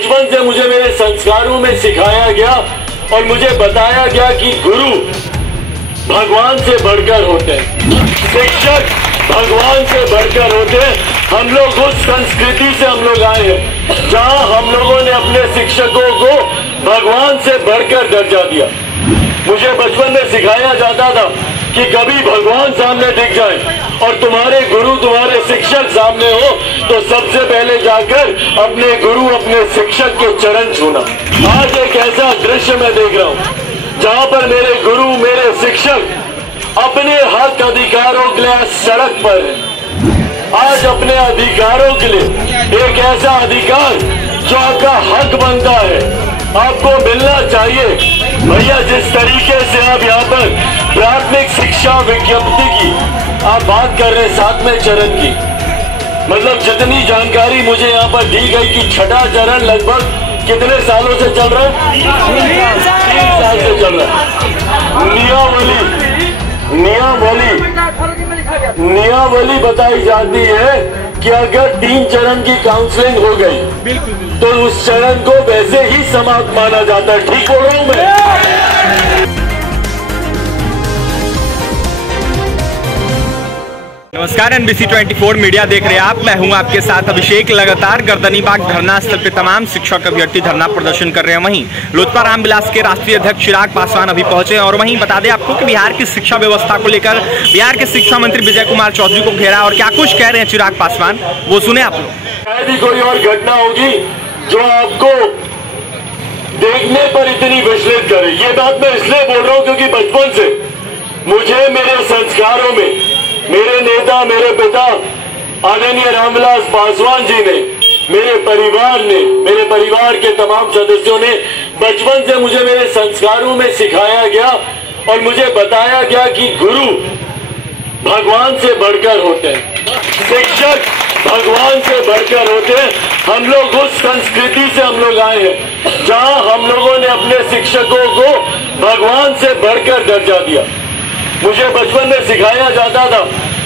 बचपन से मुझे मेरे संस्कारों में सिखाया गया और मुझे बताया गया कि गुरु भगवान से बढ़कर होते हैं, शिक्षक भगवान से बढ़कर होते हैं। हम लोग उस संस्कृति से हम लोग आए हैं जहां हम लोगों ने अपने शिक्षकों को भगवान से बढ़कर दर्जा दिया। मुझे बचपन में सिखाया जाता था कि कभी भगवान सामने दिख जाए और तुम्हारे गुरु तुम्हारे शिक्षक सामने हो तो सबसे पहले जाकर अपने गुरु अपने शिक्षक के चरण छूना। आज एक ऐसा दृश्य मैं देख रहा हूँ जहाँ पर मेरे गुरु मेरे शिक्षक अपने हक अधिकारों के लिए सड़क पर है। आज अपने अधिकारों के लिए एक ऐसा अधिकार जो आपका हक बनता है आपको मिलना चाहिए। भैया जिस तरीके से आप यहाँ पर प्राथमिक शिक्षा विज्ञप्ति की आप बात कर रहे हैं 7वें चरण की, मतलब जितनी जानकारी मुझे यहाँ पर दी गई कि 6ठा चरण लगभग कितने सालों से चल रहा है? 3 साल से चल रहा है। नियमावली बताई जाती है कि अगर 3 चरण की काउंसलिंग हो गई तो उस चरण को वैसे ही समाप्त माना जाता है। ठीक बोल रहा हूं मैं? नमस्कार, NBC 24 मीडिया देख रहे हैं आप। मैं हूं आपके साथ अभिषेक। लगातार गर्दनीबाग धरना स्थल पे तमाम शिक्षक अभ्यर्थी धरना प्रदर्शन कर रहे हैं। वहीं लोजपा रामविलास के राष्ट्रीय अध्यक्ष चिराग पासवान अभी पहुंचे और वहीं बता दें आपको कि बिहार की शिक्षा व्यवस्था को लेकर बिहार के शिक्षा मंत्री विजय कुमार चौधरी को घेरा और क्या कुछ कह रहे हैं चिराग पासवान, वो सुने आप लोग। शायद ही कोई और घटना होगी जो आपको देखने पर इतनी विचलित करे। ये बात मैं इसलिए बोल रहा हूँ क्योंकि बचपन से मुझे मेरे संस्कारों में मेरे नेता मेरे पिता आदरणीय रामविलास पासवान जी ने, मेरे परिवार के तमाम सदस्यों ने बचपन से मुझे मेरे संस्कारों में सिखाया गया और मुझे बताया गया कि गुरु भगवान से बढ़कर होते हैं, शिक्षक भगवान से बढ़कर होते हैं। हम लोग उस संस्कृति से हम लोग आए हैं जहां हम लोगों ने अपने शिक्षकों को भगवान से बढ़कर दर्जा दिया। मुझे बचपन में सिखाया जाता था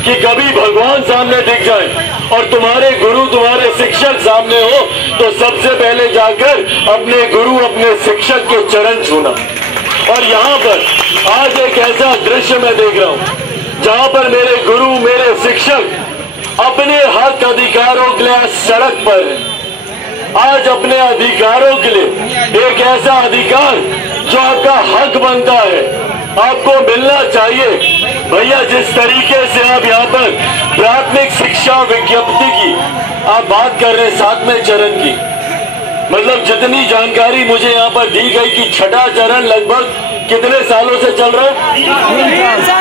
कि कभी भगवान सामने दिख जाए और तुम्हारे गुरु तुम्हारे शिक्षक सामने हो तो सबसे पहले जाकर अपने गुरु अपने शिक्षक के चरण छूना। और यहाँ पर आज एक ऐसा दृश्य मैं देख रहा हूँ जहाँ पर मेरे गुरु मेरे शिक्षक अपने हक अधिकारों के लिए सड़क पर है। आज अपने अधिकारों के लिए एक ऐसा अधिकार जो आपका हक बनता है आपको मिलना चाहिए। भैया जिस तरीके से आप यहाँ पर प्राथमिक शिक्षा विज्ञप्ति की आप बात कर रहे हैं 7वें चरण की, मतलब जितनी जानकारी मुझे यहाँ पर दी गई कि 6ठा चरण लगभग कितने सालों से चल रहा है?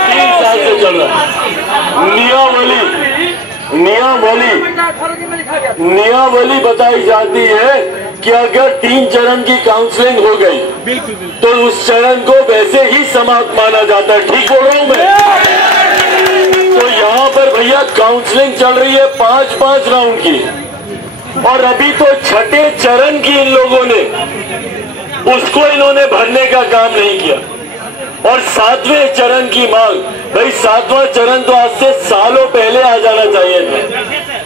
3 साल से चल रहा है। नियमावली बताई जाती है कि अगर 3 चरण की काउंसलिंग हो गई तो उस चरण को वैसे ही समाप्त माना जाता है। ठीक बोल रहा हूं मैं? तो यहाँ पर भैया काउंसलिंग चल रही है 5-5 राउंड की और अभी तो 6ठे चरण की इन लोगों ने उसको इन्होंने भरने का काम नहीं किया। और 7वें चरण की मांग, भाई 7वां चरण तो आज से सालों पहले आ जाना चाहिए था।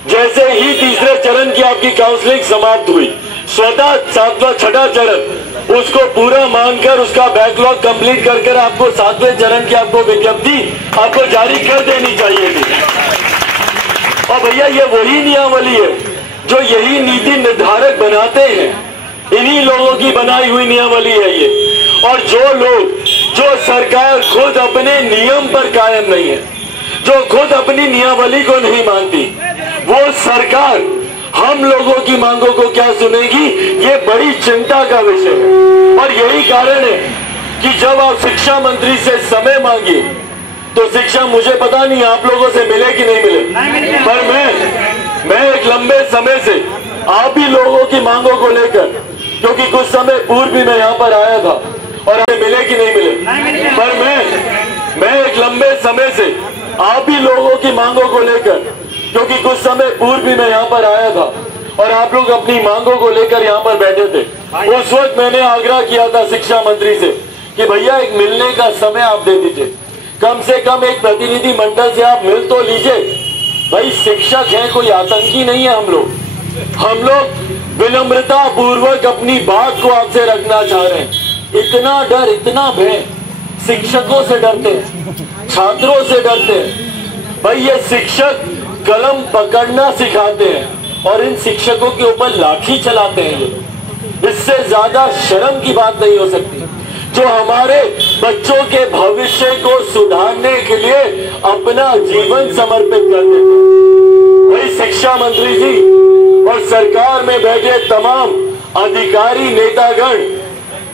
जैसे ही तीसरे चरण की आपकी काउंसलिंग समाप्त हुई, स्वतः 6ठा चरण उसको पूरा मानकर उसका बैकलॉग कंप्लीट कर आपको 7वें चरण की आपको विज्ञप्ति आपको जारी कर देनी चाहिए थी। और भैया ये वही नियमावली है जो यही नीति निर्धारक बनाते हैं, इन्हीं लोगों की बनाई हुई नियमावली है ये। और जो सरकार खुद अपने नियम पर कायम नहीं है, जो खुद अपनी नियमावली को नहीं मानती, वो सरकार हम लोगों की मांगों को क्या सुनेगी, ये बड़ी चिंता का विषय है। और यही कारण है कि जब आप शिक्षा मंत्री से समय मांगिए तो शिक्षा, मुझे पता नहीं आप लोगों से मिले कि नहीं मिले, पर मैं एक लंबे समय से आप ही लोगों की मांगों को लेकर, क्योंकि कुछ समय पूर्व भी मैं यहाँ पर आया था और आपसे मिले कि नहीं मिले, पर मैं एक लंबे समय से आप ही लोगों की मांगों को लेकर, क्योंकि कुछ समय पूर्व भी मैं यहाँ पर आया था और आप लोग अपनी मांगों को लेकर यहाँ पर बैठे थे। उस वक्त मैंने आग्रह किया था शिक्षा मंत्री से कि भैया एक मिलने का समय आप दे दीजिए, कम से कम एक प्रतिनिधि मंडल से आप मिल तो लीजिए। भाई शिक्षक हैं, कोई आतंकी नहीं है हम लोग, हम लोग विनम्रता पूर्वक अपनी बात को आपसे रखना चाह रहे हैं। इतना डर, इतना भय, शिक्षकों से डरते हैं, छात्रों से डरते हैं। भाई ये शिक्षक कलम पकड़ना सिखाते हैं और इन शिक्षकों के ऊपर लाठी चलाते हैं। इससे ज्यादा शर्म की बात नहीं हो सकती। जो हमारे बच्चों के भविष्य को सुधारने के लिए अपना जीवन समर्पित कर देते हैं। वही शिक्षा मंत्री जी और सरकार में बैठे तमाम अधिकारी नेतागण,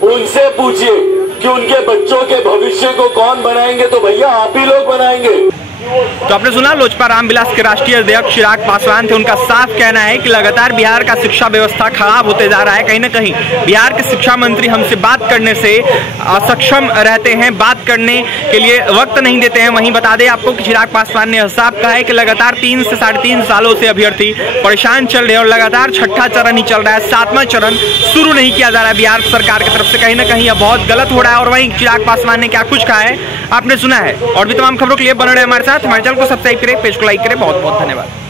उनसे पूछिए कि उनके बच्चों के भविष्य को कौन बनाएंगे, तो भैया आप ही लोग बनाएंगे। तो आपने सुना लोजपा रामविलास के राष्ट्रीय अध्यक्ष चिराग पासवान थे। उनका साफ कहना है कि लगातार बिहार का शिक्षा व्यवस्था खराब होते जा रहा है। कहीं ना कहीं बिहार के शिक्षा मंत्री हमसे बात करने से असक्षम रहते हैं, बात करने के लिए वक्त नहीं देते हैं। वहीं बता दें आपको कि चिराग पासवान ने साफ कहा है कि लगातार 3 से 3.5 सालों से अभ्यर्थी परेशान चल रहे हैं और लगातार छठा चरण ही चल रहा है, 7वां चरण शुरू नहीं किया जा रहा है बिहार सरकार की तरफ से। कहीं ना कहीं यह बहुत गलत हो रहा है। और वहीं चिराग पासवान ने क्या कुछ कहा है आपने सुना है। और भी तमाम खबरों के लिए बने रहे हमारे साथ। हमारे चैनल को सब्सक्राइब करें, पेज को लाइक करें। बहुत बहुत धन्यवाद।